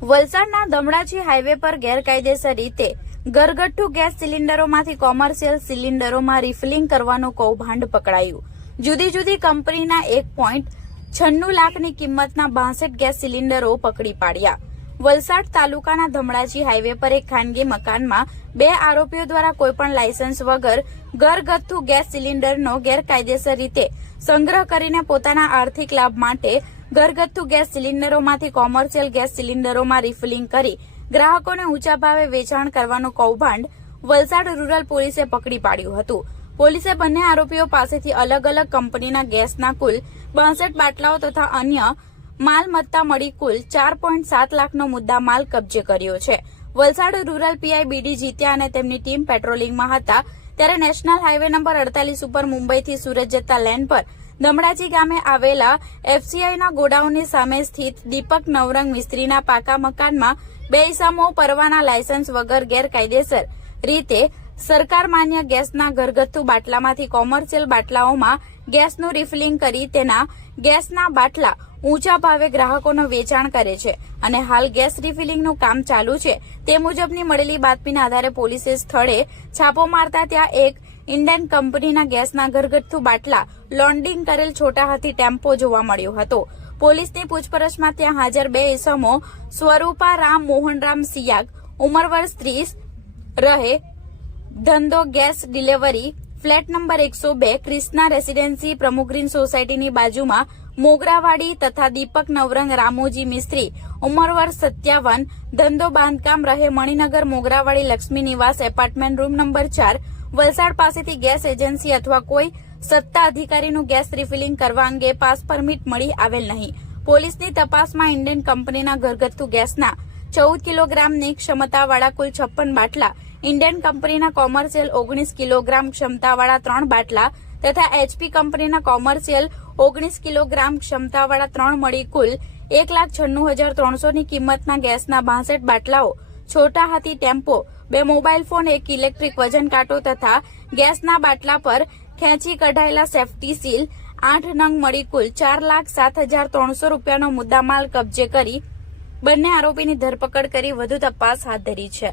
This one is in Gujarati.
વલસાડના ધમડાજી હાઈવે પર ગેરકાયદેસર રીતે ઘરગથ્થુ ગેસ સિલિન્ડરોમાંથી કોમર્શિયલ સિલિન્ડરોમાં રિફિલિંગ કરવાનું કૌભાંડ પકડાયું। જુદી જુદી કંપનીના 1.96 લાખની કિંમતના 62 ગેસ સિલિન્ડરો પકડી પાડ્યા। વલસાડ તાલુકાના ધમડાજી હાઈવે પર એક ખાનગી મકાનમાં 2 આરોપીઓ દ્વારા કોઈપણ લાયસન્સ વગર ઘરગથ્થુ ગેસ સિલિન્ડરનો ગેરકાયદેસર રીતે સંગ્રહ કરીને પોતાના આર્થિક લાભ માટે ઘરગથ્થુ ગેસ સિલિન્ડરોમાંથી કોમર્શિયલ ગેસ સિલિન્ડરોમાં રિફિલિંગ કરી ગ્રાહકોને ઊંચા ભાવે વેચાણ કરવાનું કૌભાંડ વલસાડ રૂરલ પોલીસે પકડી પાડ્યું હતું। પોલીસે બંને આરોપીઓ પાસેથી અલગ અલગ કંપનીના ગેસના કુલ 62 બાટલાઓ તથા અન્ય માલમત્તા મળી કુલ 4.7 લાખનો મુદ્દા માલ કબજે કર્યો છે। વલસાડ રૂરલ પીઆઈ બીડી જીત્યા અને તેમની ટીમ પેટ્રોલિંગમાં હતા ત્યારે નેશનલ હાઈવે નંબર 48 ઉપર મુંબઈથી સુરત જતા લેન પર ધમડાજી ગામે આવેલા એફસીઆઈના ગોડાઉનની સામે સ્થિત દીપક નવરંગ મિસ્ત્રીના પાકા મકાનમાં 2 ઇસમો પરવાના લાયસન્સ વગર ગેરકાયદેસર રીતે સરકાર માન્ય ગેસના ઘરગથ્થુ બાટલામાંથી કોમર્શિયલ બાટલાઓમાં ગેસનું રિફિલિંગ કરી તેના ગેસના બાટલા ઊંચા ભાવે ગ્રાહકોને વેચાણ કરે છે અને હાલ ગેસ રિફિલિંગનું કામ ચાલુ છે। તે મુજબની મળેલી બાતમીના આધારે પોલીસે સ્થળે છાપો મારતા ત્યાં એક ઇન્ડિયન કંપનીના ગેસના ઘરગથ્થુ બાટલા લોડિંગ કરેલ છોટા હાથી ટેમ્પો જોવા મળ્યો હતો। પોલીસની પૂછપરછમાં ત્યાં હાજર 2 ઇસમો સ્વરૂપા રામ મોહનરામ સિયાગ ઉંમર વર્ષ 30 રહે ધંધો gas delivery flat number 102 Krishna residency પ્રમુગ્રીન સોસાયટીની બાજુમાં મોગરાવાડી તથા દીપક નવરંગ રામોજી મિસ્ત્રી ઉંમર વર્ષ 57 ધંધો બાંધકામ રહે મણિનગર મોગરાવાડી લક્ષ્મી નિવાસ એપાર્ટમેન્ટ રૂમ નંબર 4 વલસાડ પાસેથી ગેસ એજન્સી અથવા કોઈ સત્તા અધિકારીનું ગેસ રિફિલિંગ કરવા અંગે પાસ પરમિટ મળી આવેલ નહીં। પોલીસની તપાસમાં ઇન્ડિયન કંપનીના ઘરગથ્થુ ગેસના 14 કિલોગ્રામની ક્ષમતાવાળા કુલ 56 બાટલા, ઇન્ડિયન કંપનીના કોમર્શિયલ 19 કિલોગ્રામ ક્ષમતાવાળા 3 બાટલા તથા એચપી કંપનીના કોમર્શિયલ 19 કિલોગ્રામ ક્ષમતાવાળા 3 મળી કુલ 1,96,300ની કિંમતના ગેસના 62 બાટલાઓ, છોટા હાથી ટેમ્પો, 2 મોબાઈલ ફોન, 1 ઇલેક્ટ્રિક વજન કાંટો તથા ગેસના બાટલા પર ખેંચી કઢાયેલા સેફટી સીલ 8 નંગ મળી કુલ 4,07,300 રૂપિયાનો મુદ્દામાલ કબજે કરી બંને આરોપીની ધરપકડ કરી વધુ તપાસ હાથ ધરી છે।